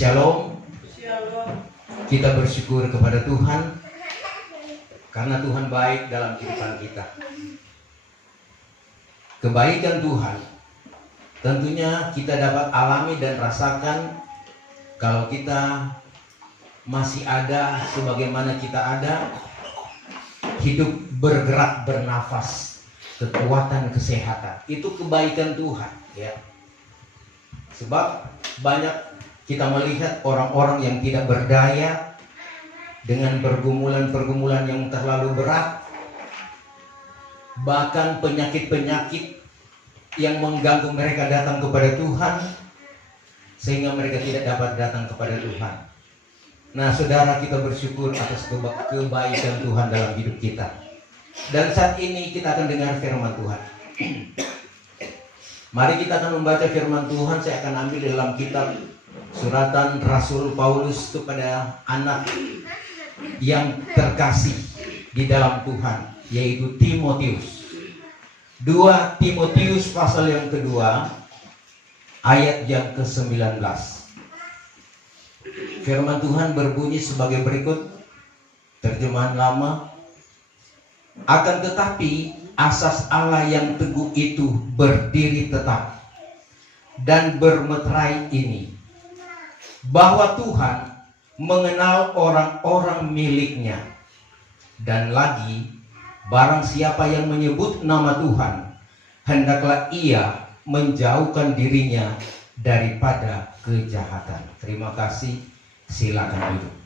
Shalom. Shalom. Kita bersyukur kepada Tuhan karena Tuhan baik dalam kehidupan kita. Kebaikan Tuhan tentunya kita dapat alami dan rasakan kalau kita masih ada sebagaimana kita ada, hidup, bergerak, bernafas, kekuatan, kesehatan. Itu kebaikan Tuhan, ya. Sebab banyak kita melihat orang-orang yang tidak berdaya dengan pergumulan-pergumulan yang terlalu berat, bahkan penyakit-penyakit yang mengganggu mereka datang kepada Tuhan sehingga mereka tidak dapat datang kepada Tuhan. Nah, saudara, kita bersyukur atas kebaikan Tuhan dalam hidup kita. Dan saat ini kita akan dengar firman Tuhan. Mari kita akan membaca firman Tuhan. Saya akan ambil dalam kitab suratan Rasul Paulus kepada anak yang terkasih di dalam Tuhan, yaitu Timotius. 2 Timotius pasal yang kedua, ayat yang ke-19. Firman Tuhan berbunyi sebagai berikut, terjemahan lama. Akan tetapi asas Allah yang teguh itu berdiri tetap dan bermeterai ini, bahwa Tuhan mengenal orang-orang miliknya. Dan lagi, barang siapa yang menyebut nama Tuhan, hendaklah ia menjauhkan dirinya daripada kejahatan. Terima kasih, silakan duduk.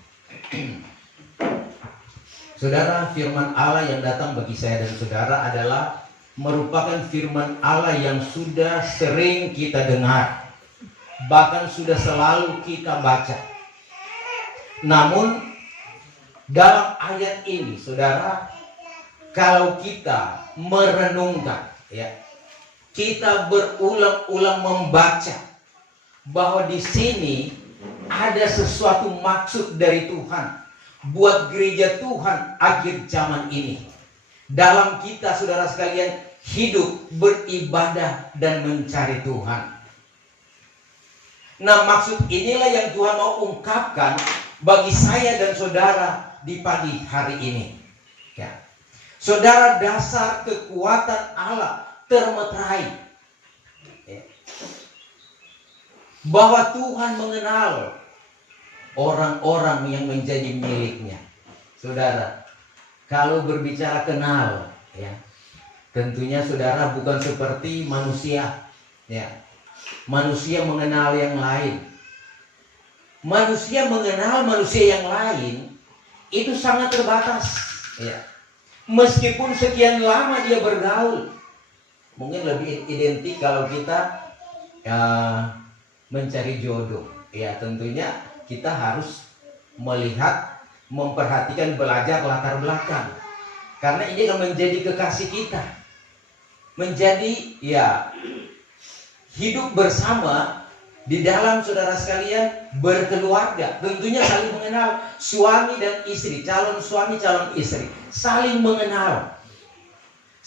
Saudara, firman Allah yang datang bagi saya dan saudara adalah merupakan firman Allah yang sudah sering kita dengar, bahkan sudah selalu kita baca. Namun dalam ayat ini, saudara, kalau kita merenungkan, ya, kita berulang-ulang membaca bahwa di sini ada sesuatu maksud dari Tuhan buat gereja Tuhan akhir zaman ini. Dalam kita, saudara sekalian, hidup, beribadah dan mencari Tuhan. Nah, maksud inilah yang Tuhan mau ungkapkan bagi saya dan saudara di pagi hari ini, ya. Saudara, dasar kekuatan Allah termeterai, ya, bahwa Tuhan mengenal orang-orang yang menjadi miliknya. Saudara, kalau berbicara kenal, ya, tentunya saudara bukan seperti manusia, ya. Manusia mengenal yang lain. Manusia mengenal manusia yang lain itu sangat terbatas, ya. Meskipun sekian lama dia bergaul, mungkin lebih identik kalau kita mencari jodoh, ya. Tentunya kita harus melihat, memperhatikan, belajar latar belakang, karena ini akan menjadi kekasih kita, menjadi, ya, hidup bersama di dalam, saudara sekalian, berkeluarga. Tentunya saling mengenal, suami dan istri, calon suami, calon istri, saling mengenal.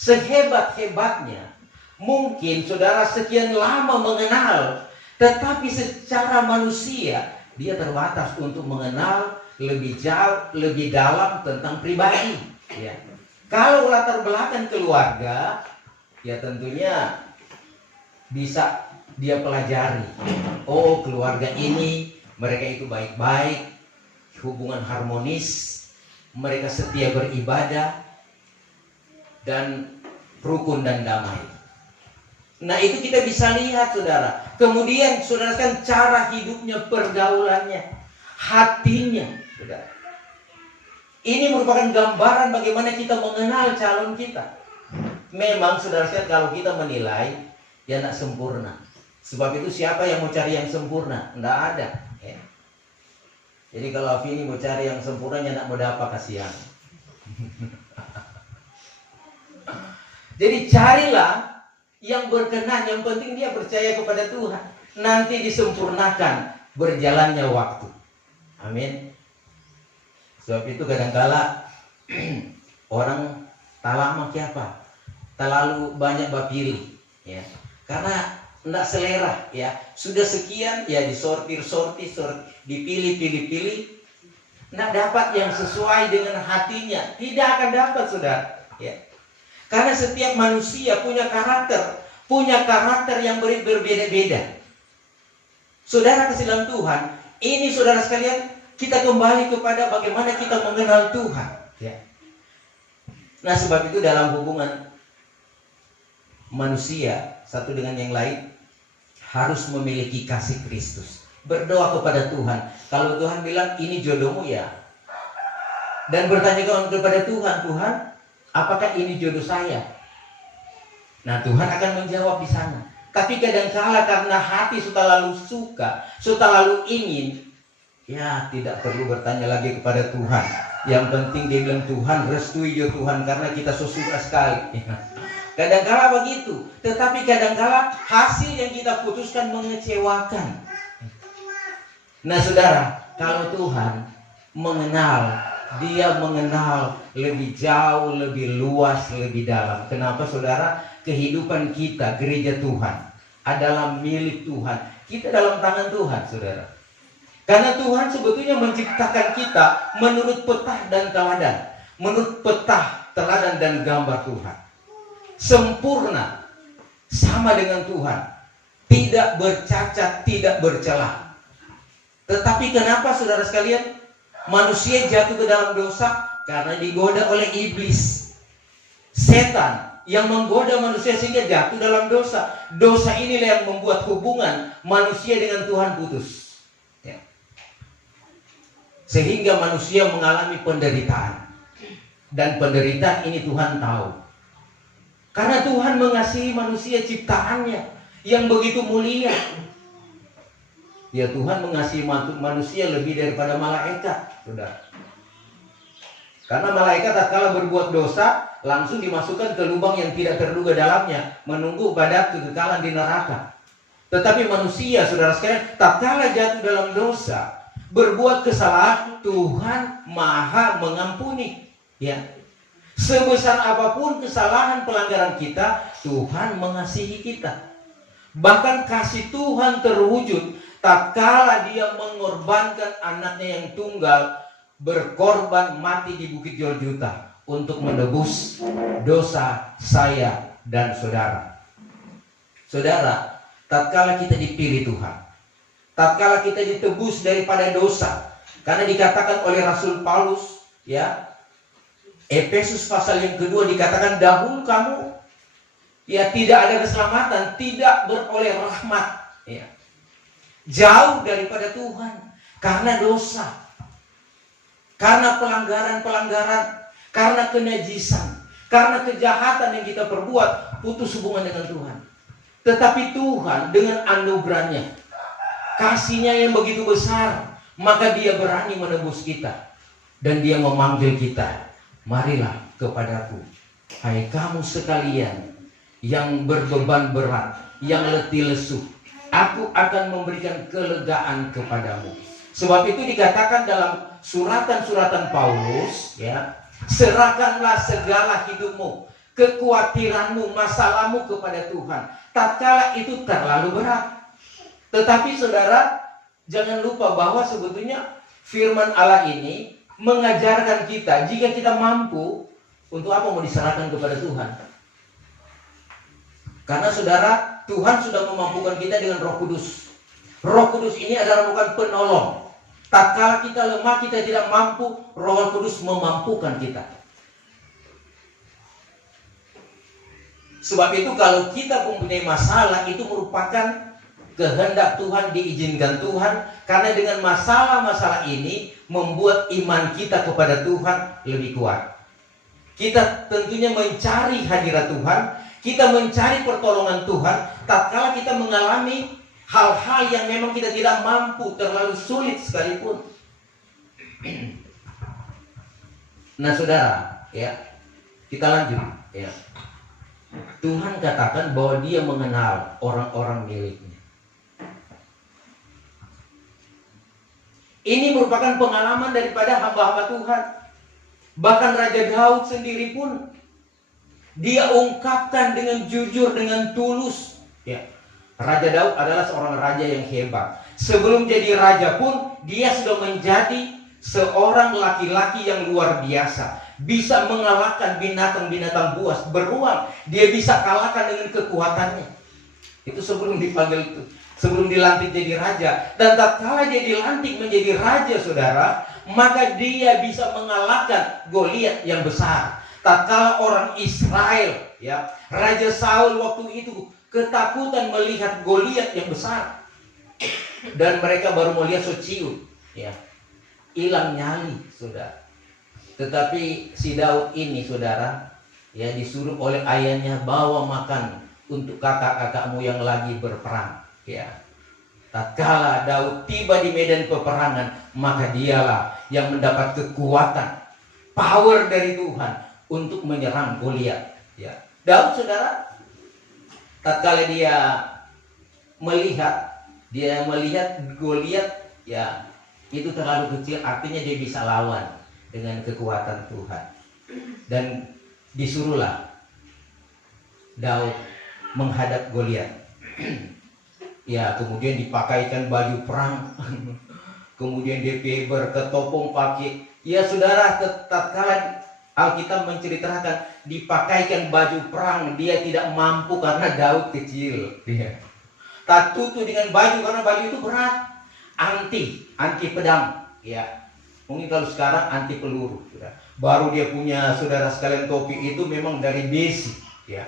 Sehebat-hebatnya mungkin saudara sekian lama mengenal, tetapi secara manusia dia terbatas untuk mengenal lebih jauh, lebih dalam tentang pribadi, ya. Kalau latar belakang keluarga, ya tentunya bisa dia pelajari. Oh, keluarga ini, mereka itu baik-baik, hubungan harmonis, mereka setia beribadah, dan rukun dan damai. Nah, itu kita bisa lihat, saudara. Kemudian, saudara kan cara hidupnya, pergaulannya, hatinya, saudara. Ini merupakan gambaran bagaimana kita mengenal calon kita. Memang, saudara sekalian, kalau kita menilai, dia tidak sempurna. Sebab itu siapa yang mau cari yang sempurna? Tidak ada, ya. Jadi kalau Vini mau cari yang sempurna, tidak mau dapat, kasihan. Jadi carilah yang berkenan, yang penting dia percaya kepada Tuhan. Nanti disempurnakan berjalannya waktu. Amin. Sebab itu kadangkala orang tak lama apa? Terlalu banyak bapilih, ya. Karena enggak selera ya. Sudah sekian ya disortir, dipilih. Enggak dapat yang sesuai dengan hatinya, tidak akan dapat saudara ya. Karena setiap manusia punya karakter yang berbeda-beda. Saudara kasih dalam Tuhan, ini saudara sekalian, kita kembali kepada bagaimana kita mengenal Tuhan ya. Nah sebab itu dalam hubungan manusia satu dengan yang lain harus memiliki kasih Kristus. Berdoa kepada Tuhan. Kalau Tuhan bilang ini jodohmu ya, dan bertanya kepada Tuhan, apakah ini jodoh saya? Nah Tuhan akan menjawab di sana. Tapi kadang-kala karena hati sudah lalu suka, sudah lalu ingin, ya tidak perlu bertanya lagi kepada Tuhan. Yang penting dia bilang Tuhan restui ya Tuhan, karena kita suka sekali. Kadang-kala begitu. Tetapi kadang-kala hasil yang kita putuskan mengecewakan. Nah saudara, kalau Tuhan mengenal, dia mengenal lebih jauh, lebih luas, lebih dalam. Kenapa saudara? Kehidupan kita, gereja Tuhan adalah milik Tuhan. Kita dalam tangan Tuhan saudara. Karena Tuhan sebetulnya menciptakan kita menurut petah dan teladan. Menurut petah, teladan dan gambar Tuhan. Sempurna, sama dengan Tuhan. Tidak bercacat, tidak bercelah. Tetapi kenapa saudara sekalian manusia jatuh ke dalam dosa? Karena digoda oleh iblis, setan yang menggoda manusia sehingga jatuh dalam dosa. Dosa inilah yang membuat hubungan manusia dengan Tuhan putus ya. Sehingga manusia mengalami penderitaan. Dan penderitaan ini Tuhan tahu. Karena Tuhan mengasihi manusia ciptaannya yang begitu mulia. Ya Tuhan mengasihi manusia lebih daripada malaikat, saudara. Karena malaikat tatkala berbuat dosa langsung dimasukkan ke lubang yang tidak terduga dalamnya, menunggu pada kekekalan di neraka. Tetapi manusia, saudara sekalian, tatkala jatuh dalam dosa, berbuat kesalahan, Tuhan Maha mengampuni. Ya, sebesar apapun kesalahan pelanggaran kita, Tuhan mengasihi kita. Bahkan kasih Tuhan terwujud tatkala Dia mengorbankan anaknya yang tunggal, berkorban mati di Bukit Golgota untuk menebus dosa saya dan saudara. Saudara, tatkala kita dipilih Tuhan, tatkala kita ditebus daripada dosa, karena dikatakan oleh Rasul Paulus, ya, Efesus pasal yang kedua dikatakan dahulu kamu, ya tidak ada keselamatan, tidak beroleh rahmat, ya, jauh daripada Tuhan karena dosa. Karena pelanggaran-pelanggaran, karena kenajisan, karena kejahatan yang kita perbuat, putus hubungan dengan Tuhan. Tetapi Tuhan dengan anugerahnya, kasihnya yang begitu besar, maka Dia berani menebus kita. Dan Dia memanggil kita, marilah kepadaku, hai kamu sekalian yang berbeban berat, yang letih lesu, aku akan memberikan kelegaan kepadamu. Sebab itu dikatakan dalam suratan-suratan Paulus, ya, serahkanlah segala hidupmu, kekhawatiranmu, masalahmu kepada Tuhan. Tatkala itu terlalu berat. Tetapi saudara, jangan lupa bahwa sebetulnya firman Allah ini mengajarkan kita, jika kita mampu, untuk apa mau diserahkan kepada Tuhan? Karena saudara, Tuhan sudah memampukan kita dengan Roh Kudus. Roh Kudus ini adalah bukan penolong. Tatkala kita lemah, kita tidak mampu, Roh Kudus memampukan kita. Sebab itu kalau kita mempunyai masalah, itu merupakan kehendak Tuhan, diizinkan Tuhan. Karena dengan masalah-masalah ini membuat iman kita kepada Tuhan lebih kuat. Kita tentunya mencari hadirat Tuhan, kita mencari pertolongan Tuhan tatkala kita mengalami hal-hal yang memang kita tidak mampu, terlalu sulit sekalipun. Nah saudara, ya, kita lanjut, ya. Tuhan katakan bahwa Dia mengenal orang-orang miliknya. Ini merupakan pengalaman daripada hamba-hamba Tuhan. Bahkan Raja Daud sendiri pun dia ungkapkan dengan jujur, dengan tulus, ya, Raja Daud adalah seorang raja yang hebat. Sebelum jadi raja pun dia sudah menjadi seorang laki-laki yang luar biasa. Bisa mengalahkan binatang-binatang buas, beruang. Dia bisa kalahkan dengan kekuatannya. Itu sebelum dipanggil itu, sebelum dilantik jadi raja. Dan tatkala dia dilantik menjadi raja, saudara, maka dia bisa mengalahkan Goliat yang besar. Tatkala orang Israel, ya, Raja Saul waktu itu ketakutan melihat Goliat yang besar, dan mereka baru melihat Ciut, ya, hilang nyali, saudara. Tetapi si Daud ini, saudara, ya, disuruh oleh ayahnya bawa makan untuk kakak-kakakmu yang lagi berperang, ya. Tatkala Daud tiba di medan peperangan, maka dialah yang mendapat kekuatan, power dari Tuhan untuk menyerang Goliat, ya. Daud, saudara, tatkala dia melihat Goliat, ya, itu terlalu kecil, artinya dia bisa lawan dengan kekuatan Tuhan. Dan disuruhlah Daud menghadap Goliat. Ya, kemudian dipakaikan baju perang. Kemudian dia berketopong pakai. Ya, saudara, tatkala Alkitab menceritakan dipakaikan baju perang, dia tidak mampu karena Daud kecil. Ya. Tak tutup dengan baju karena baju itu berat. Anti pedang, ya. Mungkin kalau sekarang anti peluru, sudah. Baru dia punya, saudara sekalian, topi itu memang dari besi, ya.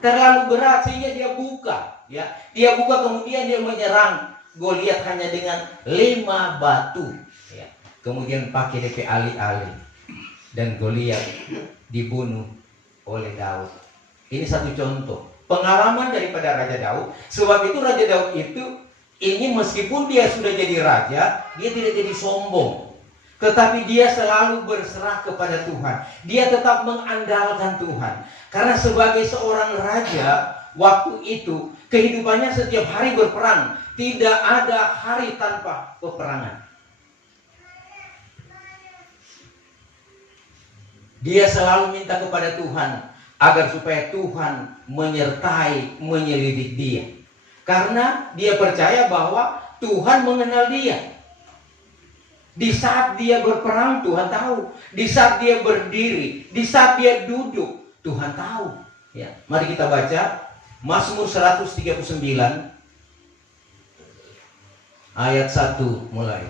Terlalu berat sehingga dia buka, ya. Dia buka, kemudian dia menyerang Goliat hanya dengan 5 batu, ya. Kemudian pakai DP alih-alih, dan Goliat dibunuh oleh Daud. Ini satu contoh pengalaman daripada Raja Daud. Sebab itu Raja Daud itu ini meskipun dia sudah jadi raja, dia tidak jadi sombong, tetapi dia selalu berserah kepada Tuhan. Dia tetap mengandalkan Tuhan. Karena sebagai seorang raja waktu itu, kehidupannya setiap hari berperang. Tidak ada hari tanpa peperangan. Dia selalu minta kepada Tuhan agar supaya Tuhan menyertai, menyelidik dia. Karena dia percaya bahwa Tuhan mengenal dia. Di saat dia berperang, Tuhan tahu. Di saat dia berdiri, di saat dia duduk, Tuhan tahu. Ya, mari kita baca Mazmur 139 ayat 1 mulai.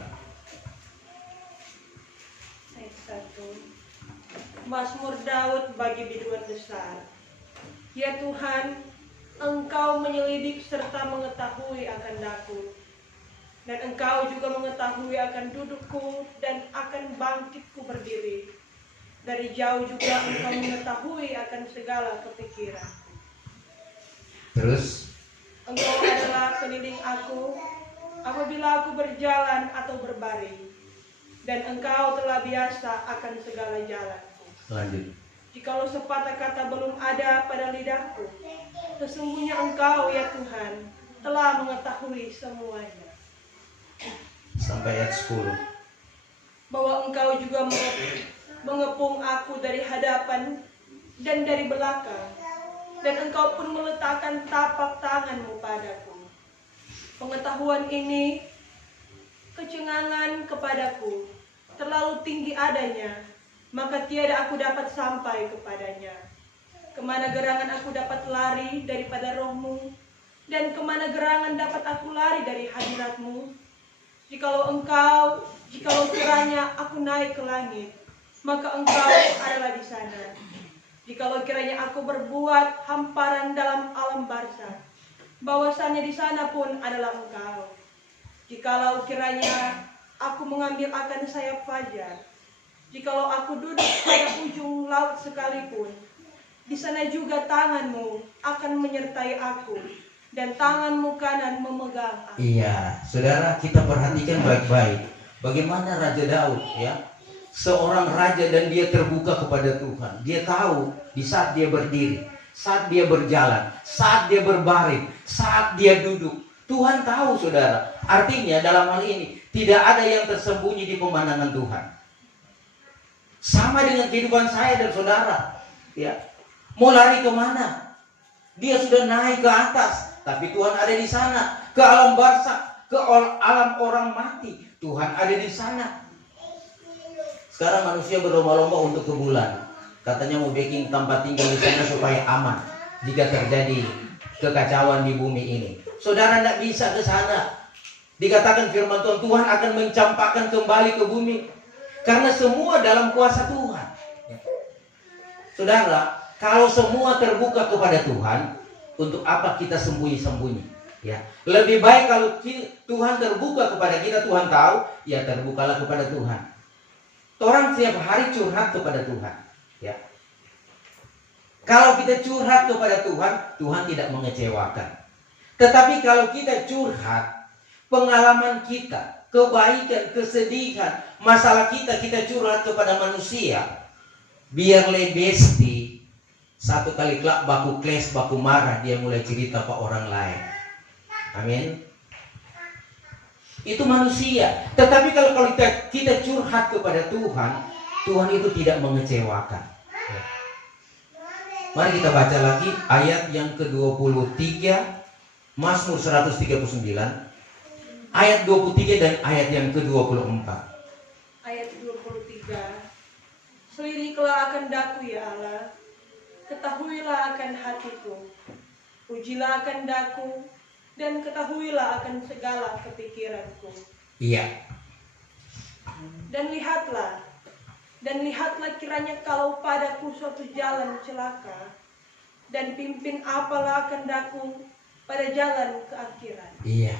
Mazmur Daud bagi biduan besar. Ya Tuhan, Engkau menyelidik serta mengetahui akan daku, dan Engkau juga mengetahui akan dudukku dan akan bangkitku berdiri. Dari jauh juga Engkau mengetahui akan segala kepikiran. Terus, Engkau adalah keliling aku apabila aku berjalan atau berbaring, dan Engkau telah biasa akan segala jalan. lanjut. Jikalau sepatah kata belum ada pada lidahku, sesungguhnya Engkau ya Tuhan telah mengetahui semuanya. Sampai ayat 10. Bahwa Engkau juga mengepung aku dari hadapan dan dari belakang, dan Engkau pun meletakkan tapak tangan-Mu padaku. Pengetahuan ini kecengangan kepadaku, terlalu tinggi adanya, maka tiada aku dapat sampai kepadanya. Kemana gerangan aku dapat lari daripada roh-Mu, dan kemana gerangan dapat aku lari dari hadirat-Mu? Jikalau kiranya aku naik ke langit, maka Engkau adalah di sana. Jikalau kiranya aku berbuat hamparan dalam alam barzakh, bahwasanya di sana pun adalah Engkau. Jikalau kiranya aku mengambil akan sayap fajar, jikalau aku duduk pada ujung laut sekalipun, di sana juga tangan-Mu akan menyertai aku, dan tangan-Mu kanan memegang aku. Iya, saudara, kita perhatikan baik-baik bagaimana Raja Daud, ya, seorang raja, dan dia terbuka kepada Tuhan. Dia tahu di saat dia berdiri, saat dia berjalan, saat dia berbaring, saat dia duduk, Tuhan tahu, saudara. Artinya dalam hal ini tidak ada yang tersembunyi di pemandangan Tuhan. Sama dengan kehidupan saya dan saudara, ya. Mau lari kemana? Dia sudah naik ke atas. tapi Tuhan ada di sana. Ke alam barzakh, ke alam orang mati, Tuhan ada di sana. Sekarang manusia berlomba-lomba untuk ke bulan. Katanya mau bikin tempat tinggal di sana supaya aman jika terjadi kekacauan di bumi ini. Saudara tidak bisa ke sana. Dikatakan firman Tuhan, Tuhan akan mencampakkan kembali ke bumi. Karena semua dalam kuasa Tuhan. Saudara, kalau semua terbuka kepada Tuhan, untuk apa kita sembunyi-sembunyi? Ya, lebih baik kalau Tuhan terbuka kepada kita, Tuhan tahu, ya terbukalah kepada Tuhan. Orang setiap hari curhat kepada Tuhan. Ya. Kalau kita curhat kepada Tuhan, Tuhan tidak mengecewakan. Tetapi kalau kita curhat, pengalaman kita, kebaikan, kesedihan, masalah kita curhat kepada manusia, biar lebesti, satu kali kelak baku kles, baku marah, dia mulai cerita ke orang lain. Amin. Itu manusia. Tetapi kalau kita curhat kepada Tuhan, Tuhan itu tidak mengecewakan. Mari kita baca lagi ayat yang ke-23, Mazmur 139, ayat 23 dan ayat yang ke-24. Ayat 23. Selidikilah akan daku ya Allah, ketahuilah akan hatiku, ujilah akan daku, dan ketahuilah akan segala kepikiranku. Iya. Dan lihatlah kiranya kalau padaku suatu jalan celaka, dan pimpin apalah kehendakku pada jalan keakhiran. Iya.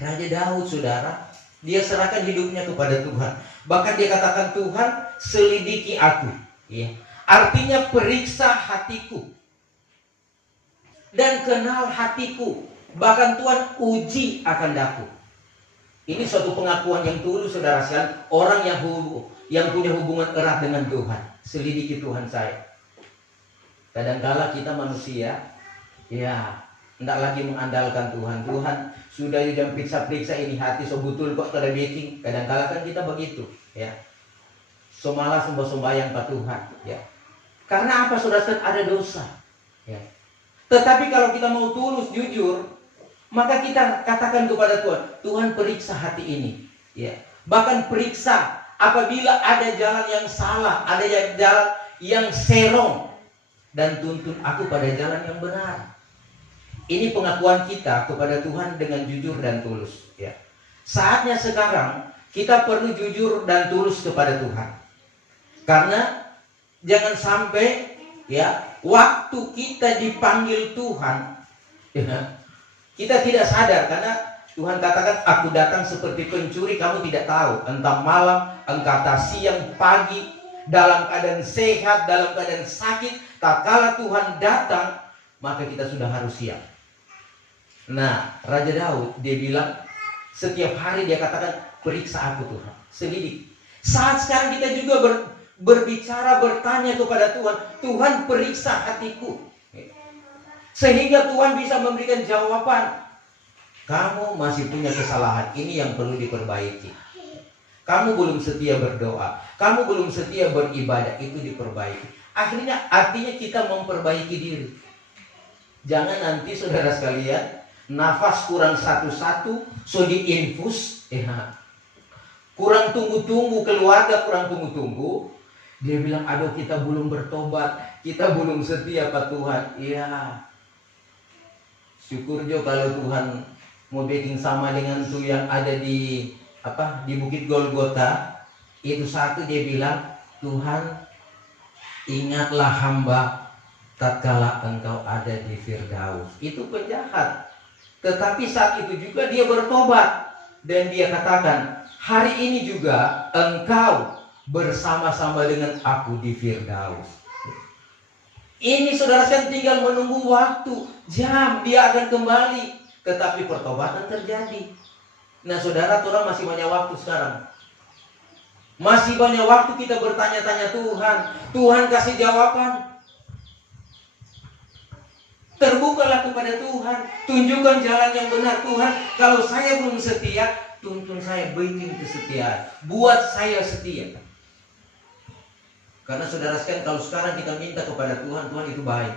Raja Daud, saudara, dia serahkan hidupnya kepada Tuhan. Bahkan dia katakan, Tuhan selidiki aku. Iya. Artinya periksa hatiku dan kenal hatiku. Bahkan Tuhan uji akan daku. Ini suatu pengakuan yang tulus, saudara sekalian. Orang yang punya hubungan erat dengan Tuhan. Selidiki Tuhan saya. Kadang-kala kita manusia, ya, tidak lagi mengandalkan Tuhan. Tuhan sudah jam periksa ini hati, so betul kok kada baking. Kadang-kala kan kita begitu, ya. So malah sembahyang Pak Tuhan, ya. Karena apa, saudara sekalian? Ada dosa, ya. Tetapi kalau kita mau tulus, jujur, maka kita katakan kepada Tuhan, Tuhan periksa hati ini, ya. Bahkan periksa apabila ada jalan yang salah, ada jalan yang serong, dan tuntun aku pada jalan yang benar. Ini pengakuan kita kepada Tuhan dengan jujur dan tulus, ya. Saatnya sekarang kita perlu jujur dan tulus kepada Tuhan. Karena jangan sampai, ya, waktu kita dipanggil Tuhan, ya, kita tidak sadar. Karena Tuhan katakan, aku datang seperti pencuri, kamu tidak tahu, entah malam, entah siang, pagi, dalam keadaan sehat, dalam keadaan sakit. Tak kala Tuhan datang, maka kita sudah harus siap. Nah, Raja Daud, dia bilang, setiap hari dia katakan, periksa aku Tuhan, selidik. Saat sekarang kita juga berbicara, bertanya kepada Tuhan, Tuhan periksa hatiku. Sehingga Tuhan bisa memberikan jawaban. Kamu masih punya kesalahan, ini yang perlu diperbaiki. Kamu belum setia berdoa, kamu belum setia beribadah, itu diperbaiki. Artinya kita memperbaiki diri. Jangan nanti saudara sekalian, nafas kurang satu-satu, so diinfus, kurang tunggu-tunggu, keluarga kurang tunggu-tunggu. Dia bilang, aduh kita belum bertobat, kita belum setia Pak Tuhan. Iya. Syukur jo kalau Tuhan mau bikin sama dengan tuh yang ada di Bukit Golgota. Itu satu, dia bilang, Tuhan ingatlah hamba tatkala engkau ada di Firdaus. Itu penjahat. Tetapi saat itu juga dia bertobat. Dan dia katakan, hari ini juga engkau bersama-sama dengan aku di Firdaus. Ini saudara sekalian tinggal menunggu waktu, jam, dia akan kembali. Tetapi pertobatan terjadi. Nah saudara, Tuhan masih banyak waktu sekarang. Masih banyak waktu kita bertanya-tanya Tuhan. Tuhan kasih jawaban. Terbukalah kepada Tuhan. Tunjukkan jalan yang benar. Tuhan, kalau saya belum setia, tuntun saya bikin kesetiaan. Buat saya setia. Karena saudara sekalian, kalau sekarang kita minta kepada Tuhan, Tuhan itu baik.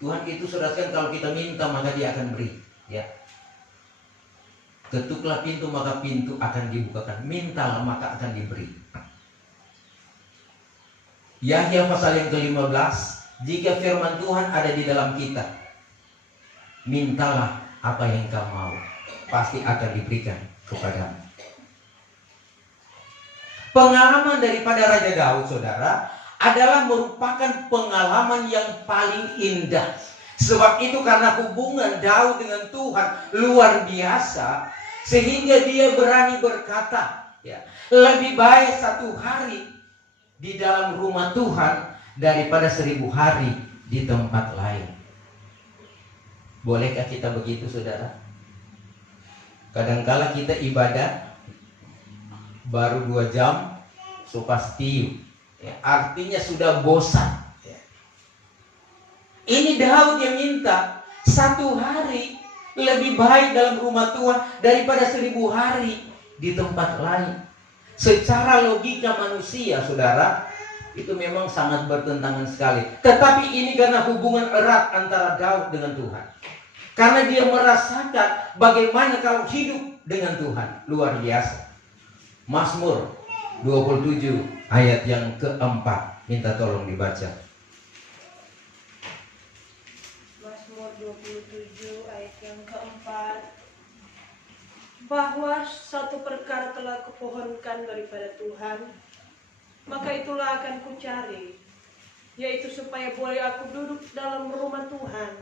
Tuhan itu saudara sekalian, kalau kita minta maka Dia akan beri. Ya. Ketuklah pintu maka pintu akan dibukakan. Mintalah maka akan diberi. Yahya pasal yang ke-15, jika firman Tuhan ada di dalam kita, mintalah apa yang kau mau, pasti akan diberikan kepadamu. Pengalaman daripada Raja Daud, saudara, adalah merupakan pengalaman yang paling indah. Sebab itu karena hubungan Daud dengan Tuhan luar biasa, sehingga dia berani berkata, ya, lebih baik 1 hari di dalam rumah Tuhan daripada 1000 hari di tempat lain. Bolehkah kita begitu, saudara? Kadangkala kita ibadah baru 2 jam, so pasti, ya, artinya sudah bosan. Ya. Ini Daud yang minta 1 hari lebih baik dalam rumah Tuhan daripada 1000 hari di tempat lain. Secara logika manusia, saudara, itu memang sangat bertentangan sekali. Tetapi ini karena hubungan erat antara Daud dengan Tuhan. Karena dia merasakan bagaimana kalau hidup dengan Tuhan. Luar biasa. Mazmur 27 ayat yang ke-4. Minta tolong dibaca. Mazmur 27 ayat yang ke-4. Bahwa satu perkara telah kupohonkan daripada Tuhan, maka itulah akan kucari, yaitu supaya boleh aku duduk dalam rumah Tuhan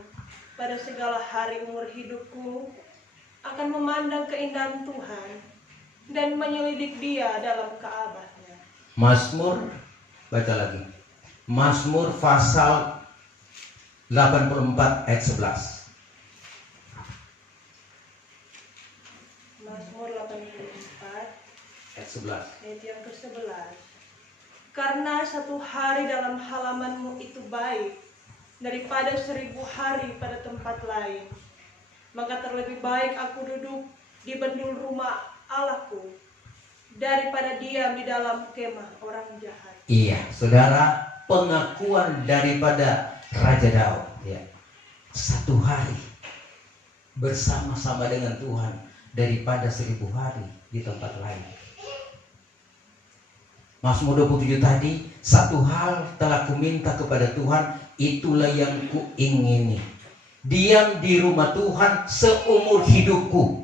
pada segala hari umur hidupku, akan memandang keindahan Tuhan dan menyelidik Dia dalam Ka'bah-Nya. Mazmur, baca lagi. Mazmur pasal 84 ayat 11. Mazmur 84 Ayat 11. ayat yang ke-11. Karena 1 hari dalam halaman-Mu itu baik daripada 1000 hari pada tempat lain, maka terlebih baik aku duduk di bendul rumah Allahku daripada diam di dalam kemah orang jahat. Iya, saudara, pengakuan daripada Raja Daud, ya, 1 hari bersama-sama dengan Tuhan daripada 1000 hari di tempat lain. Mazmur 27 tadi, 1 hal telah kuminta kepada Tuhan, itulah yang kuingini. Diam di rumah Tuhan seumur hidupku,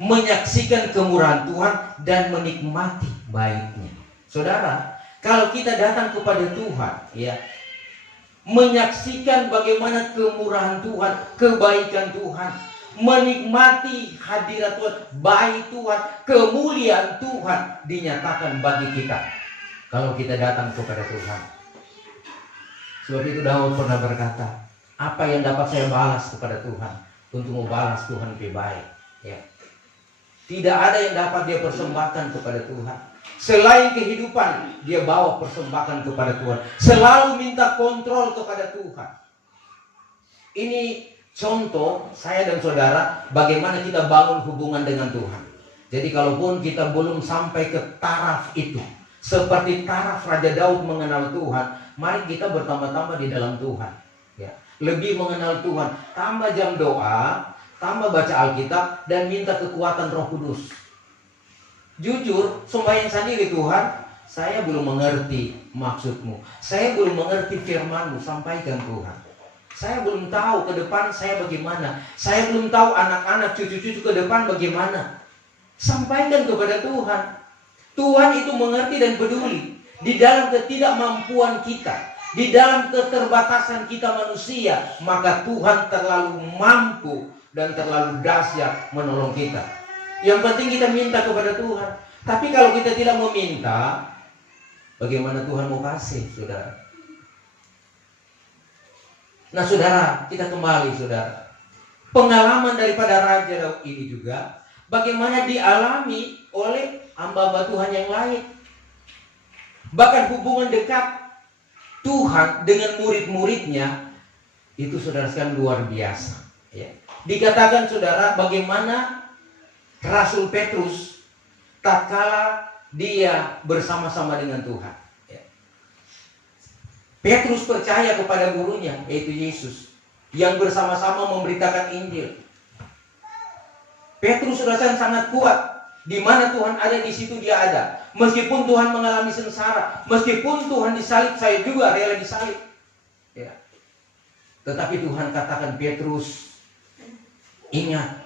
menyaksikan kemurahan Tuhan dan menikmati baiknya. Saudara, kalau kita datang kepada Tuhan, ya, menyaksikan bagaimana kemurahan Tuhan, kebaikan Tuhan, menikmati hadirat Tuhan, baik Tuhan, kemuliaan Tuhan dinyatakan bagi kita kalau kita datang kepada Tuhan. Sebab itu Daud pernah berkata, apa yang dapat saya balas kepada Tuhan untuk membalas Tuhan lebih baik, ya. Tidak ada yang dapat dia persembahkan kepada Tuhan selain kehidupan. Dia bawa persembahan kepada Tuhan, selalu minta kontrol kepada Tuhan. Ini contoh saya dan saudara bagaimana kita bangun hubungan dengan Tuhan. Jadi kalaupun kita belum sampai ke taraf itu, seperti taraf Raja Daud mengenal Tuhan, mari kita bertambah-tambah di dalam Tuhan, ya. Lebih mengenal Tuhan, tambah jam doa, tambah baca Alkitab, dan minta kekuatan Roh Kudus. Jujur, sembahyang sendiri, Tuhan, saya belum mengerti maksud-Mu, saya belum mengerti firman-Mu, sampaikan Tuhan. Saya belum tahu ke depan saya bagaimana. Saya belum tahu anak-anak, cucu-cucu ke depan bagaimana. Sampaikan kepada Tuhan. Tuhan itu mengerti dan peduli. Di dalam ketidakmampuan kita, di dalam keterbatasan kita manusia, maka Tuhan terlalu mampu dan terlalu dahsyat menolong kita. Yang penting kita minta kepada Tuhan. Tapi kalau kita tidak meminta, bagaimana Tuhan mau kasih, saudara? Nah, saudara, kita kembali, saudara. Pengalaman daripada Raja Daud ini juga bagaimana dialami oleh hamba-hamba Tuhan yang lain. Bahkan hubungan dekat Tuhan dengan murid-muridnya itu, saudara sekalian, luar biasa, ya. Dikatakan, saudara, bagaimana Rasul Petrus tatkala dia bersama-sama dengan Tuhan. Petrus percaya kepada gurunya, yaitu Yesus. yang bersama-sama memberitakan Injil. Petrus saudara sangat kuat. Di mana Tuhan ada, di situ dia ada. Meskipun Tuhan mengalami sengsara, meskipun Tuhan disalib, saya juga rela disalib. Ya. Tetapi Tuhan katakan, Petrus, ingat,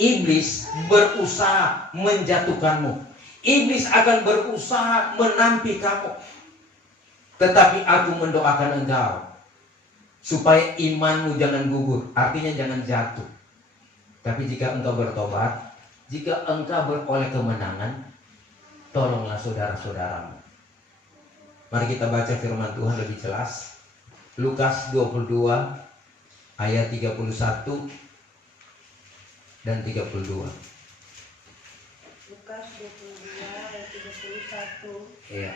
iblis berusaha menjatuhkanmu. Iblis akan berusaha menampi kamu. Tetapi aku mendoakan engkau supaya imanmu jangan gugur, artinya jangan jatuh. Tapi jika engkau bertobat, jika engkau beroleh kemenangan, tolonglah saudara-saudaramu. Mari kita baca firman Tuhan lebih jelas. Lukas 22 ayat 31 dan 32. Lukas 22 ayat 31. Iya.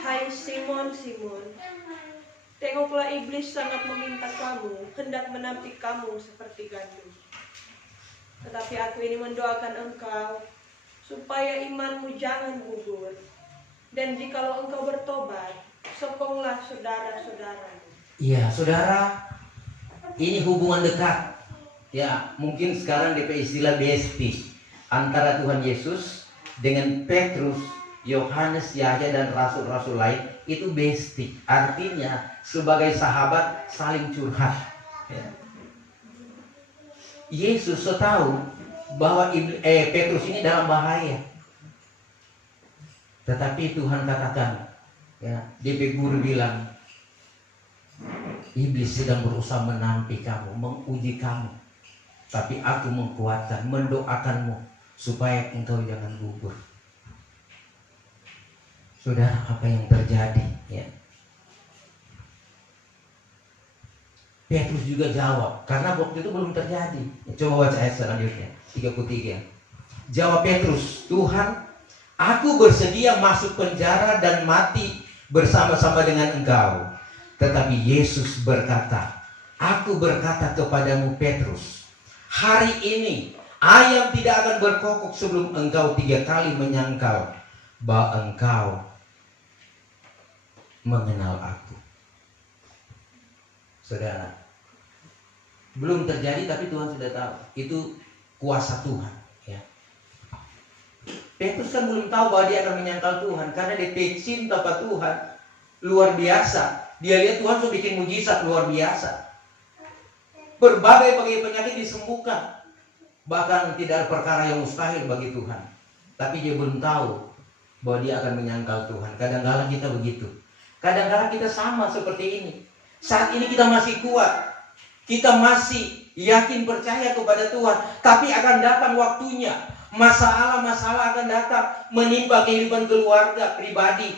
Hai Simon, Simon, tengoklah iblis sangat meminta kamu, hendak menampik kamu seperti gandum. Tetapi aku ini mendoakan engkau, supaya imanmu jangan gugur. Dan jikalau engkau bertobat, sokonglah saudara-saudaramu. Iya, saudara, ini hubungan dekat. Ya, mungkin sekarang DP istilah bestie antara Tuhan Yesus dengan Petrus, Yohanes, Yahya dan rasul-rasul lain. Itu bestie, artinya sebagai sahabat saling curhat. Ya. Yesus tahu bahwa Petrus ini dalam bahaya. Tetapi Tuhan katakan, ya, DP guru bilang, iblis sedang berusaha menampi kamu, menguji kamu. Tapi aku menguatkan, mendoakanmu supaya engkau jangan gugur. Saudara, apa yang terjadi? Ya. Petrus juga jawab, karena waktu itu belum terjadi. Coba baca ayat selanjutnya, 33. Jawab Petrus, Tuhan, aku bersedia masuk penjara dan mati bersama-sama dengan engkau. Tetapi Yesus berkata, aku berkata kepadamu Petrus, hari ini ayam tidak akan berkokok sebelum engkau 3 kali menyangkal bahwa engkau mengenal aku. Saudara, belum terjadi tapi Tuhan sudah tahu. Itu kuasa Tuhan, ya. Petrus kan belum tahu bahwa dia akan menyangkal Tuhan, karena dia cinta pada Tuhan luar biasa. Dia lihat Tuhan sudah bikin mujizat luar biasa. Berbagai penyakit disembuhkan. Bahkan tidak ada perkara yang mustahil bagi Tuhan. Tapi dia belum tahu bahwa dia akan menyangkal Tuhan. Kadang-kadang kita begitu. Kadang-kadang kita sama seperti ini. Saat ini kita masih kuat. Kita masih yakin percaya kepada Tuhan. Tapi akan datang waktunya. Masalah-masalah akan datang menimpa kehidupan keluarga, pribadi.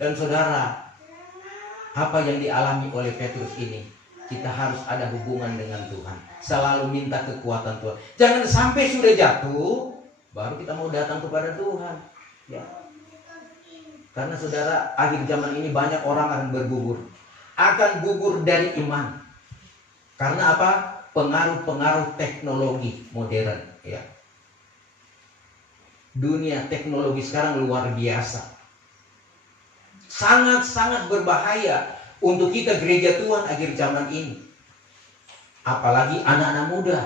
Dan saudara, apa yang dialami oleh Petrus ini, kita harus ada hubungan dengan Tuhan. Selalu minta kekuatan Tuhan. Jangan sampai sudah jatuh, baru kita mau datang kepada Tuhan. Ya. Karena saudara, akhir zaman ini banyak orang akan bergugur. Akan gugur dari iman. Karena apa? Pengaruh-pengaruh teknologi modern. Ya. Dunia teknologi sekarang luar biasa. Sangat-sangat berbahaya untuk kita gereja Tuhan akhir zaman ini. Apalagi anak-anak muda.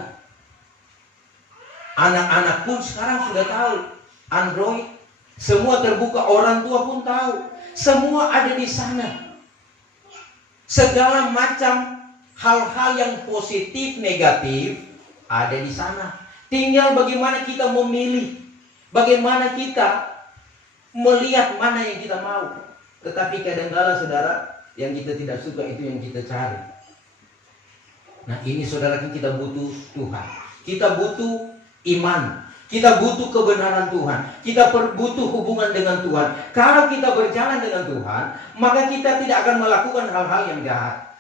Anak-anak pun sekarang sudah tahu Android. Semua terbuka, orang tua pun tahu. Semua ada di sana. Segala macam hal-hal yang positif, negatif ada di sana. Tinggal bagaimana kita memilih. Bagaimana kita melihat mana yang kita mau. Tetapi kadang-kala saudara, yang kita tidak suka itu yang kita cari. Nah ini saudara, kita butuh Tuhan. Kita butuh iman. Kita butuh kebenaran Tuhan. Kita butuh hubungan dengan Tuhan. Kalau kita berjalan dengan Tuhan, maka kita tidak akan melakukan hal-hal yang jahat.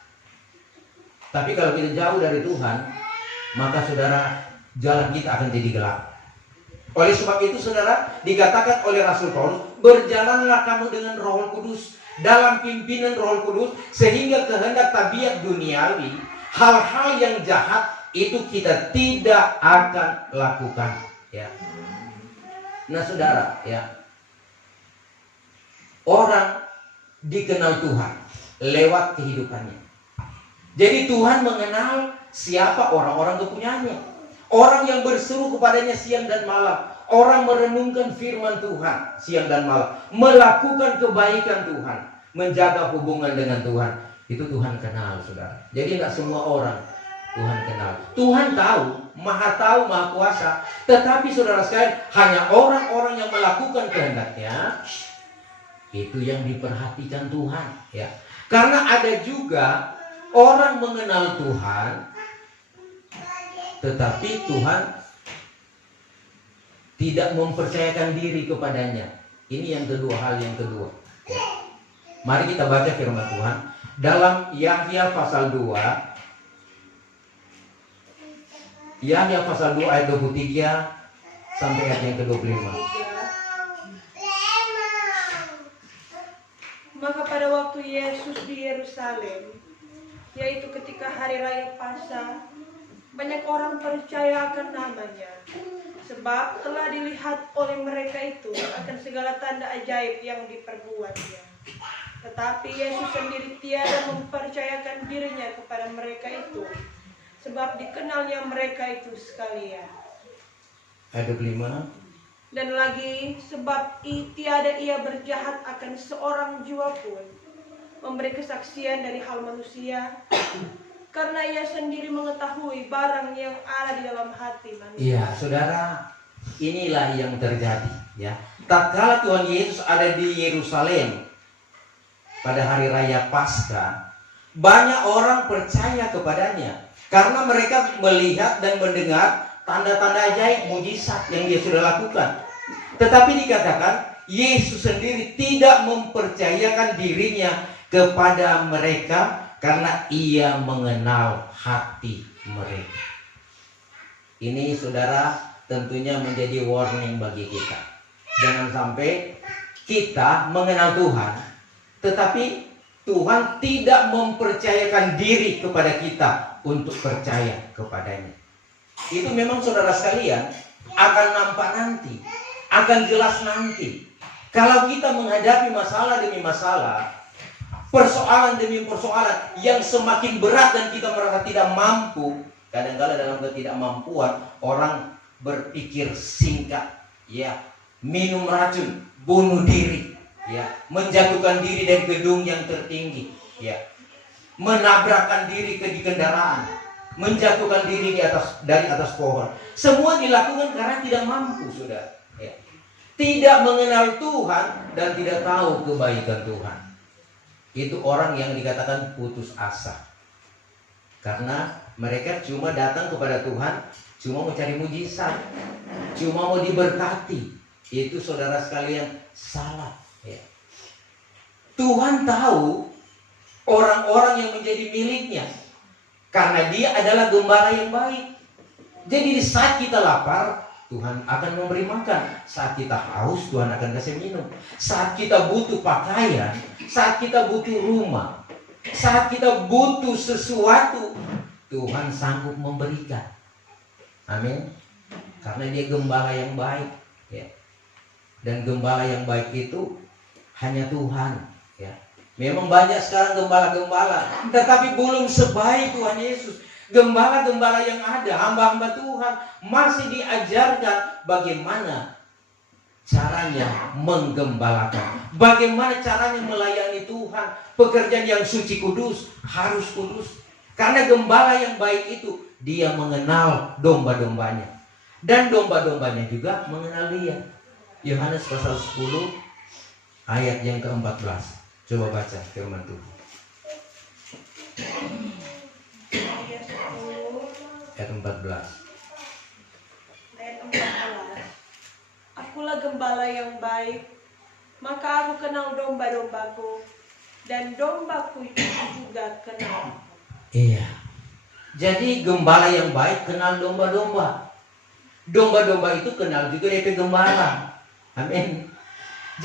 Tapi kalau kita jauh dari Tuhan, maka saudara, jalan kita akan jadi gelap. Oleh sebab itu saudara, dikatakan oleh Rasul Paulus, berjalanlah kamu dengan Roh Kudus, dalam pimpinan Roh Kudus, sehingga kehendak tabiat duniawi, hal-hal yang jahat itu kita tidak akan lakukan. Ya. Nah saudara, ya, orang dikenal Tuhan lewat kehidupannya. Jadi Tuhan mengenal siapa orang-orang kepunyaannya. Orang yang berseru kepadanya siang dan malam. Orang merenungkan firman Tuhan siang dan malam. Melakukan kebaikan Tuhan. Menjaga hubungan dengan Tuhan. Itu Tuhan kenal, saudara. Jadi tidak semua orang Tuhan kenal. Tuhan tahu, maha kuasa. Tetapi saudara sekalian, hanya orang-orang yang melakukan kehendaknya, itu yang diperhatikan Tuhan. Ya. Karena ada juga orang mengenal Tuhan, tetapi Tuhan tidak mempercayakan diri kepadanya. Ini yang kedua, hal yang kedua. Ya. Mari kita baca firman Tuhan dalam Yahya pasal 2. Yahya pasal 2 ayat 23 sampai ayat yang ke-25. Maka pada waktu Yesus di Yerusalem, yaitu ketika hari raya Paskah, banyak orang percaya akan namanya, sebab telah dilihat oleh mereka itu akan segala tanda ajaib yang diperbuatnya. Tetapi Yesus sendiri tiada mempercayakan dirinya kepada mereka itu, sebab dikenalnya mereka itu sekalian. Ayat 25. Dan lagi, sebab tiada ia berjahat akan seorang jua pun, memberi kesaksian dari hal manusia, karena ia sendiri mengetahui barang yang ada di dalam hati manusia. Iya, saudara, inilah yang terjadi. Ya, tatkala Tuhan Yesus ada di Yerusalem pada hari raya Paskah, banyak orang percaya kepadanya karena mereka melihat dan mendengar tanda-tanda ajaib, mujizat yang dia sudah lakukan. Tetapi dikatakan Yesus sendiri tidak mempercayakan dirinya kepada mereka karena ia mengenal hati mereka. Ini saudara tentunya menjadi warning bagi kita. Jangan sampai kita mengenal Tuhan, tetapi Tuhan tidak mempercayakan diri kepada kita untuk percaya kepadanya. Itu memang saudara sekalian akan nampak nanti, akan jelas nanti. Kalau kita menghadapi masalah demi masalah, persoalan demi persoalan yang semakin berat dan kita merasa tidak mampu, kadang-kadang dalam ketidakmampuan orang berpikir singkat, ya, minum racun, bunuh diri, ya, menjatuhkan diri dari gedung yang tertinggi, ya, menabrakkan diri di kendaraan, menjatuhkan diri dari atas pohon. Semua dilakukan karena tidak mampu, saudara. Ya. Tidak mengenal Tuhan dan tidak tahu kebaikan Tuhan. Itu orang yang dikatakan putus asa. Karena mereka cuma datang kepada Tuhan, cuma mau cari mujizat, cuma mau diberkati. Itu saudara sekalian salah. Ya. Tuhan tahu orang-orang yang menjadi miliknya. Karena dia adalah gembala yang baik. Jadi di saat kita lapar, Tuhan akan memberi makan. Saat kita haus, Tuhan akan kasih minum. Saat kita butuh pakaian, saat kita butuh rumah, saat kita butuh sesuatu, Tuhan sanggup memberikan. Amin. Karena dia gembala yang baik, ya. Dan gembala yang baik itu hanya Tuhan, ya. Memang banyak sekarang gembala-gembala, tetapi belum sebaik Tuhan Yesus. Gembala-gembala yang ada, hamba-hamba Tuhan masih diajarkan bagaimana caranya menggembalakan, bagaimana caranya melayani Tuhan. Pekerjaan yang suci kudus harus kudus. Karena gembala yang baik itu dia mengenal domba-dombanya, dan domba-dombanya juga mengenal dia. Yohanes pasal 10 ayat yang ke-14. Coba baca firman Tuhan. Ayat 14. Ayat 14. Akulah gembala yang baik, maka aku kenal domba-dombaku, dan dombaku itu juga kenal. Iya. Jadi gembala yang baik kenal domba-domba. Domba-domba itu kenal juga DP gembala. Amin.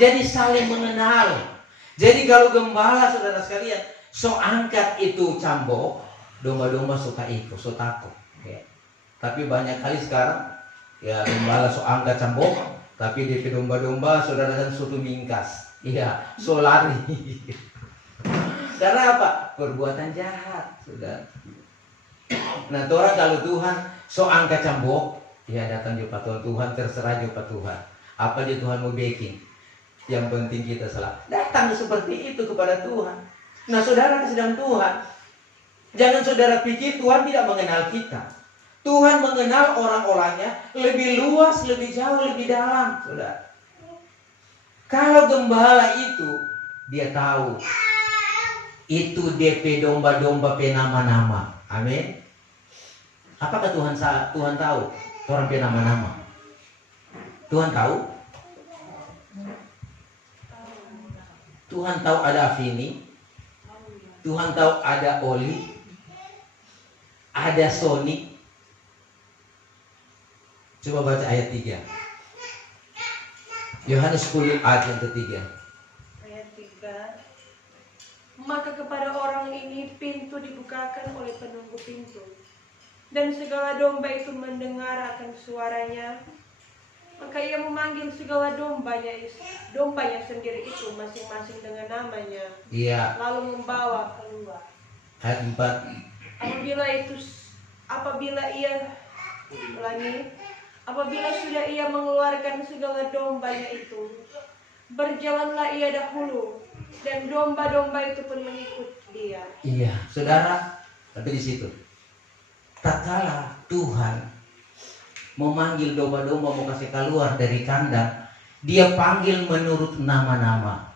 Jadi saling mengenal. Jadi kalau gembala saudara sekalian, so angkat itu cambuk, domba-domba suka ikut, so takut. Ya. Tapi banyak kali sekarang, ya gembala so angkat cambuk, tapi DP domba-domba saudara kan suatu mingkas. Iya, so lari. Karena apa? Perbuatan jahat, sudah. Nah, orang kalau Tuhan so angka cambok, ya datang jumpa Tuhan, terserah jumpa Tuhan. Apa dia Tuhan mau bikin? Yang penting kita salah. Datang seperti itu kepada Tuhan. Nah, saudara sedang Tuhan. Jangan saudara pikir Tuhan tidak mengenal kita. Tuhan mengenal orang-orangnya lebih luas, lebih jauh, lebih dalam, saudara. Kalau gembala itu, dia tahu itu DP domba-domba penama-nama. Amin. Apakah Tuhan tahu orang penama-nama? Tuhan tahu? Tuhan tahu ada Afini. Tuhan tahu ada Oli. Ada Sony. Coba baca ayat 3. Yohanes 10 ayat yang ketiga. Ayat 3. Maka kepada orang ini pintu dibukakan oleh penunggu pintu. Dan segala domba itu mendengar akan suaranya. Maka ia memanggil segala dombanya sendiri itu masing-masing dengan namanya. Iya. Lalu membawa keluar. Ayat 4. Apabila sudah ia mengeluarkan segala dombanya itu, berjalanlah ia dahulu, dan domba-domba itu pun mengikut dia. Iya, saudara, tapi di situ. Tatkala Tuhan memanggil domba-domba mau kasih keluar dari kandang, dia panggil menurut nama-nama.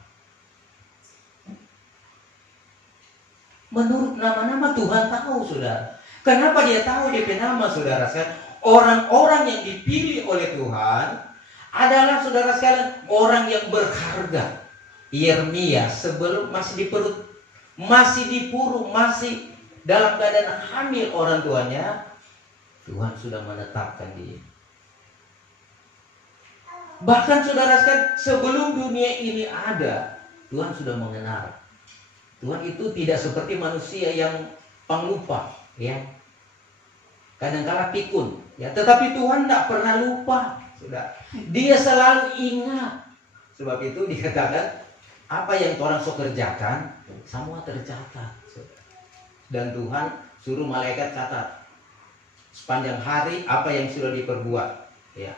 Menurut nama-nama Tuhan tahu, saudara. Kenapa dia tahu dia nama, saudara sekalian? Orang-orang yang dipilih oleh Tuhan adalah, saudara sekalian, orang yang berharga. Yeremia sebelum masih di perut, masih di puru, masih dalam keadaan hamil orang tuanya, Tuhan sudah menetapkan dia. Bahkan saudara sekalian, sebelum dunia ini ada, Tuhan sudah mengenal. Tuhan itu tidak seperti manusia yang penglupa, ya. Kadang-kala pikun, ya. Tetapi Tuhan tidak pernah lupa, sudah. Dia selalu ingat. Sebab itu dikatakan apa yang orang sok kerjakan semua tercatat, saudara. Dan Tuhan suruh malaikat catat sepanjang hari apa yang sudah diperbuat, ya.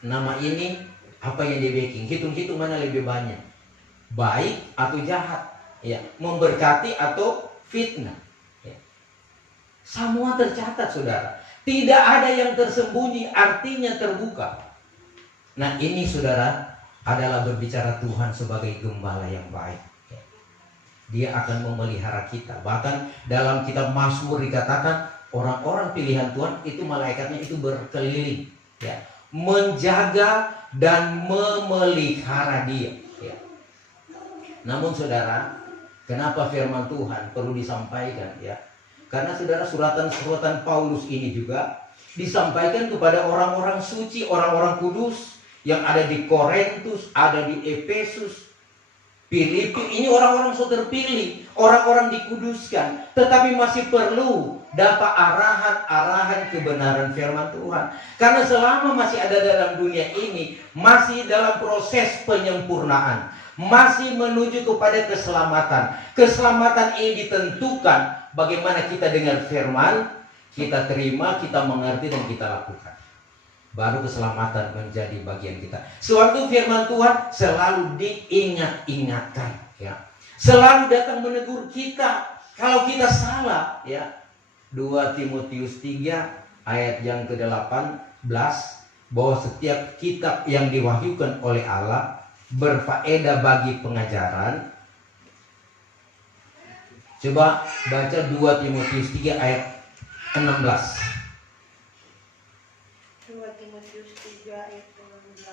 Nama ini apa yang dibikin, hitung-hitung mana lebih banyak, baik atau jahat, ya, memberkati atau fitnah, ya. Semua tercatat, saudara. Tidak ada yang tersembunyi, artinya terbuka. Nah, ini saudara adalah berbicara Tuhan sebagai gembala yang baik. Dia akan memelihara kita. Bahkan dalam kitab Mazmur dikatakan orang-orang pilihan Tuhan itu malaikatnya itu berkeliling, ya, menjaga dan memelihara dia, ya. Namun saudara, kenapa firman Tuhan perlu disampaikan, ya? Karena saudara, suratan-suratan Paulus ini juga disampaikan kepada orang-orang suci, orang-orang kudus yang ada di Korintus, ada di Efesus, Filipi. Ini orang-orang so terpilih, orang-orang dikuduskan, tetapi masih perlu dapat arahan-arahan kebenaran firman Tuhan. Karena selama masih ada dalam dunia ini, masih dalam proses penyempurnaan, masih menuju kepada keselamatan. Keselamatan ini ditentukan bagaimana kita dengar firman, kita terima, kita mengerti, dan kita lakukan. Baru keselamatan menjadi bagian kita. Sewaktu firman Tuhan selalu diingat-ingatkan, ya. Selalu datang menegur kita kalau kita salah, ya. 2 Timotius 3 ayat yang ke-18, bahwa setiap kitab yang diwahyukan oleh Allah berfaedah bagi pengajaran. Coba baca 2 Timotius 3 ayat 16. 2 Timotius 3 ayat 16.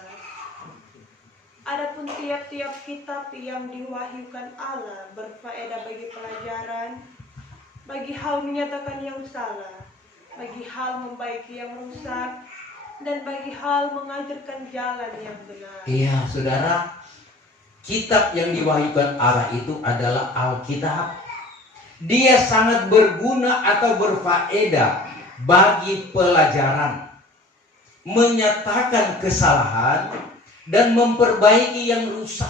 Adapun tiap-tiap kitab yang diwahyukan Allah berfaedah bagi pelajaran, bagi hal menyatakan yang salah, bagi hal membaiki yang rusak, dan bagi hal mengajarkan jalan yang benar. Iya, saudara, kitab yang diwahyukan Allah itu adalah Alkitab. Dia sangat berguna atau berfaedah bagi pelajaran, menyatakan kesalahan, dan memperbaiki yang rusak.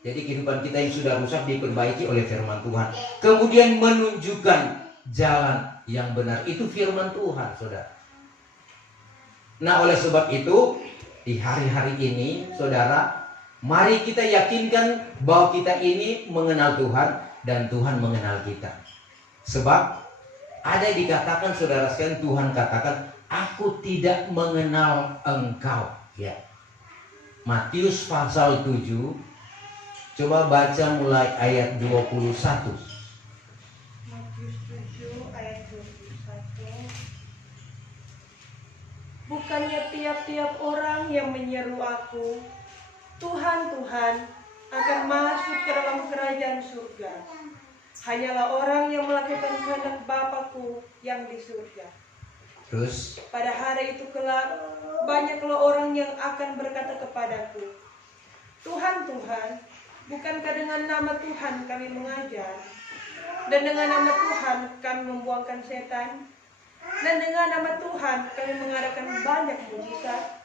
Jadi kehidupan kita yang sudah rusak diperbaiki oleh firman Tuhan. Kemudian menunjukkan jalan yang benar. Itu firman Tuhan, saudara. Nah, oleh sebab itu, di hari-hari ini, saudara, mari kita yakinkan bahwa kita ini mengenal Tuhan dan Tuhan mengenal kita. Sebab ada yang dikatakan, saudara sekalian, Tuhan katakan, aku tidak mengenal engkau. Ya. Matius pasal 7, coba baca mulai ayat 21. Matius 7 ayat 21. Bukannya tiap-tiap orang yang menyeru aku, Tuhan, Tuhan, akan masuk ke dalam kerajaan surga. Hanyalah orang yang melakukan kehendak Bapa-Ku yang di surga. Terus, Pada hari itu kelak, banyaklah orang yang akan berkata kepadaku, Tuhan, Tuhan, bukankah dengan nama Tuhan kami mengajar? Dan dengan nama Tuhan kami membuangkan setan? Dan dengan nama Tuhan kami mengadakan banyak mujizat?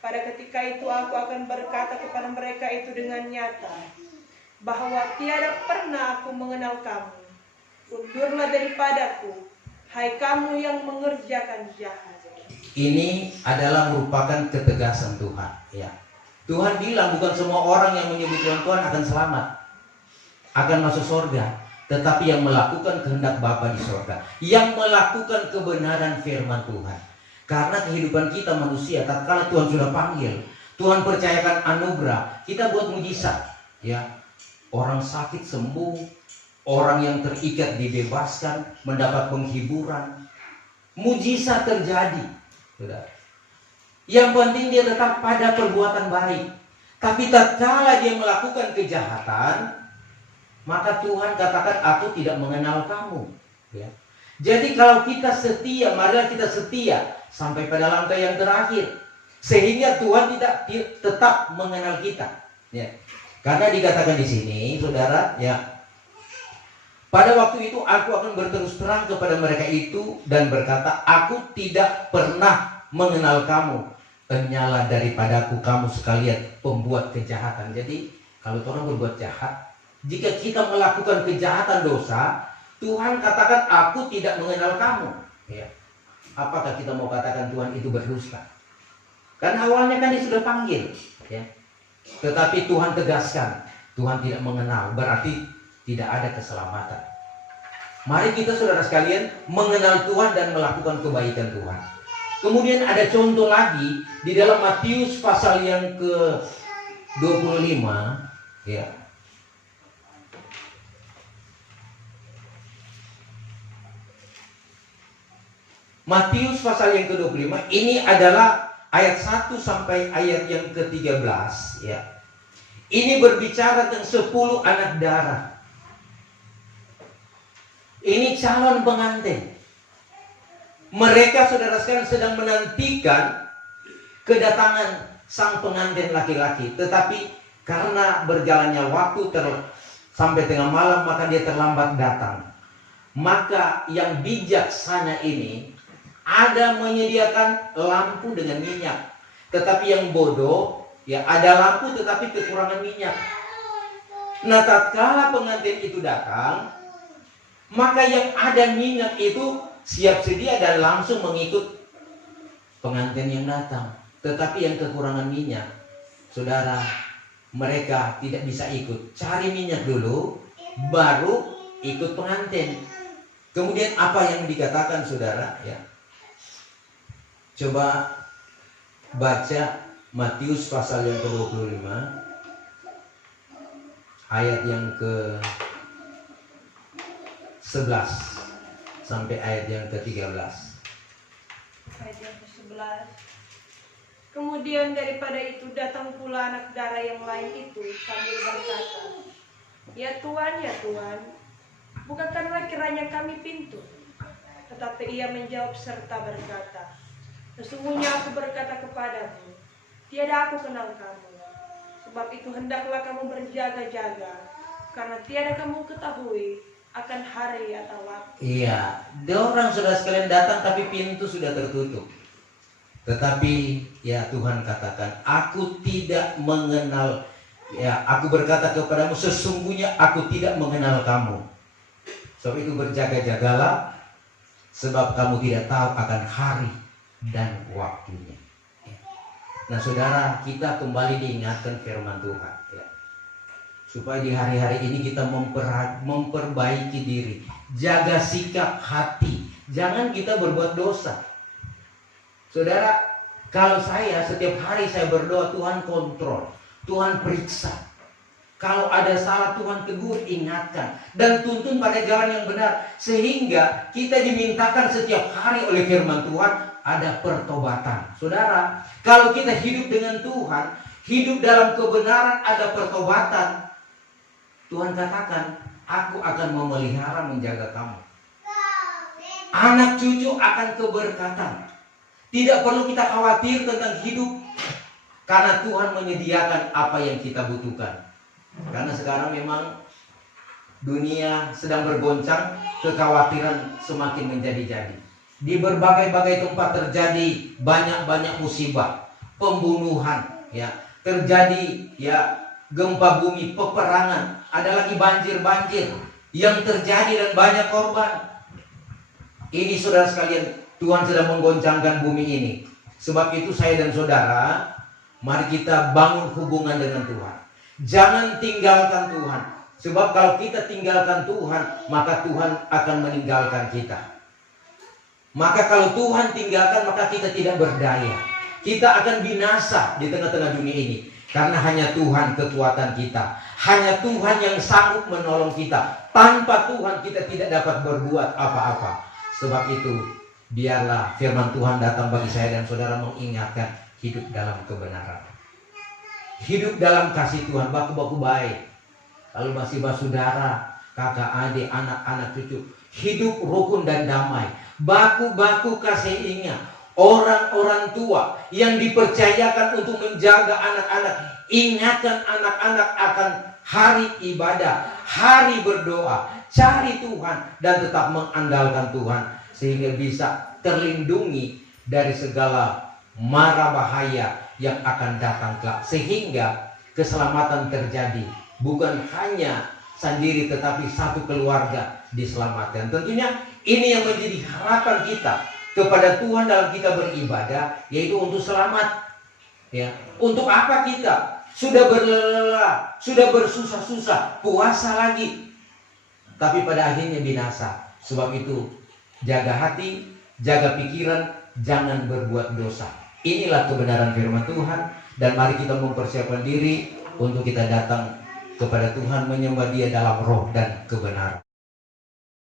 Pada ketika itu aku akan berkata kepada mereka itu dengan nyata, bahwa tiada pernah aku mengenal kamu. Undurlah daripadaku, hai kamu yang mengerjakan jahat. ini adalah merupakan ketegasan Tuhan. Ya. Tuhan bilang bukan semua orang yang menyebut Tuhan akan selamat, akan masuk surga, tetapi yang melakukan kehendak Bapa di surga, yang melakukan kebenaran firman Tuhan. Karena kehidupan kita manusia, tatkala Tuhan sudah panggil, Tuhan percayakan anugerah, kita buat mujizat. Ya, orang sakit sembuh, orang yang terikat dibebaskan, mendapat penghiburan, mujizat terjadi. Saudara. Yang penting dia tetap pada perbuatan baik. Tapi tatkala dia melakukan kejahatan, maka Tuhan katakan, aku tidak mengenal kamu. Ya. Jadi kalau kita setia, marilah kita setia sampai pada lantai yang terakhir, sehingga Tuhan tidak tetap mengenal kita. Ya. Karena dikatakan di sini, saudara, ya, pada waktu itu aku akan berterus terang kepada mereka itu dan berkata, aku tidak pernah mengenal kamu. Penyalah daripadaku kamu sekalian pembuat kejahatan. Jadi kalau orang berbuat jahat, jika kita melakukan kejahatan dosa, Tuhan katakan aku tidak mengenal kamu. Ya. Apakah kita mau katakan Tuhan itu berdusta? Karena awalnya kan dia sudah panggil. Ya. Tetapi Tuhan tegaskan, Tuhan tidak mengenal, berarti tidak ada keselamatan. Mari kita saudara sekalian mengenal Tuhan dan melakukan kebaikan Tuhan. Kemudian ada contoh lagi di dalam Matius pasal yang ke-25, ya. Matius pasal yang ke-25 ini adalah ayat 1 sampai ayat yang ke-13, ya. Ini berbicara tentang 10 anak darah. Ini calon pengantin. Mereka saudara sekalian sedang menantikan kedatangan sang pengantin laki-laki. Tetapi karena berjalannya waktu sampai tengah malam, maka dia terlambat datang. Maka yang bijaksana ini ada menyediakan lampu dengan minyak. Tetapi yang bodoh, ya, ada lampu tetapi kekurangan minyak. Nah, tatkala pengantin itu datang, maka yang ada minyak itu siap sedia dan langsung mengikut pengantin yang datang. Tetapi yang kekurangan minyak, saudara, mereka tidak bisa ikut. Cari minyak dulu, baru ikut pengantin. Kemudian apa yang dikatakan, saudara? Ya. Coba baca Matius pasal yang ke-25 ayat yang ke-11 sampai ayat yang ke-13. Ayat yang ke-11. Kemudian daripada itu datang pula anak darah yang lain itu sambil berkata, ya Tuhan, bukakanlah kiranya kami pintu. Tetapi ia menjawab serta berkata, sesungguhnya aku berkata kepadamu, tiada aku kenal kamu. Sebab itu hendaklah kamu berjaga-jaga, karena tiada kamu ketahui akan hari atau waktu. Iya, orang sudah sekalian datang tapi pintu sudah tertutup. Tetapi ya Tuhan katakan, aku tidak mengenal Ya, aku berkata kepadamu, sesungguhnya aku tidak mengenal kamu. Sebab itu berjaga-jagalah, sebab kamu tidak tahu akan hari dan waktunya. Nah saudara, kita kembali diingatkan firman Tuhan ya. Supaya di hari-hari ini kita memperbaiki diri, jaga sikap hati, jangan kita berbuat dosa. Saudara, kalau saya setiap hari saya berdoa, Tuhan kontrol, Tuhan periksa. Kalau ada salah, Tuhan tegur, ingatkan, dan tuntun pada jalan yang benar. Sehingga kita dimintakan setiap hari oleh firman Tuhan ada pertobatan. Saudara, kalau kita hidup dengan Tuhan, hidup dalam kebenaran, ada pertobatan. Tuhan katakan, aku akan memelihara, menjaga kamu. Anak cucu akan keberkatan. Tidak perlu kita khawatir tentang hidup, karena Tuhan menyediakan apa yang kita butuhkan. Karena sekarang memang dunia sedang bergoncang, kekhawatiran semakin menjadi-jadi. Di berbagai-bagai tempat terjadi banyak-banyak musibah, pembunuhan, ya, terjadi ya gempa bumi, peperangan, ada lagi banjir-banjir yang terjadi dan banyak korban. Ini saudara sekalian, Tuhan sedang menggoncangkan bumi ini. Sebab itu saya dan saudara, mari kita bangun hubungan dengan Tuhan. Jangan tinggalkan Tuhan. Sebab kalau kita tinggalkan Tuhan, maka Tuhan akan meninggalkan kita. Maka kalau Tuhan tinggalkan, maka kita tidak berdaya. Kita akan binasa di tengah-tengah dunia ini. Karena hanya Tuhan kekuatan kita. Hanya Tuhan yang sanggup menolong kita. Tanpa Tuhan kita tidak dapat berbuat apa-apa. Sebab itu, biarlah firman Tuhan datang bagi saya dan saudara mengingatkan hidup dalam kebenaran. Hidup dalam kasih Tuhan, baku-baku baik. Lalu masih saudara, kakak, adik, anak-anak cucu. Hidup rukun dan damai. Baku-baku kasih ingat. Orang-orang tua yang dipercayakan untuk menjaga anak-anak. Ingatkan anak-anak akan hari ibadah, hari berdoa. Cari Tuhan dan tetap mengandalkan Tuhan. Sehingga bisa terlindungi dari segala mara bahaya yang akan datang kelak. Sehingga keselamatan terjadi. Bukan hanya sendiri tetapi satu keluarga diselamatkan. Tentunya ini yang menjadi harapan kita kepada Tuhan dalam kita beribadah, yaitu untuk selamat. Ya, untuk apa kita sudah berlelah, sudah bersusah-susah, puasa lagi, tapi pada akhirnya binasa. Sebab itu jaga hati, jaga pikiran, jangan berbuat dosa. Inilah kebenaran firman Tuhan, dan mari kita mempersiapkan diri untuk kita datang kepada Tuhan, menyembah Dia dalam roh dan kebenaran.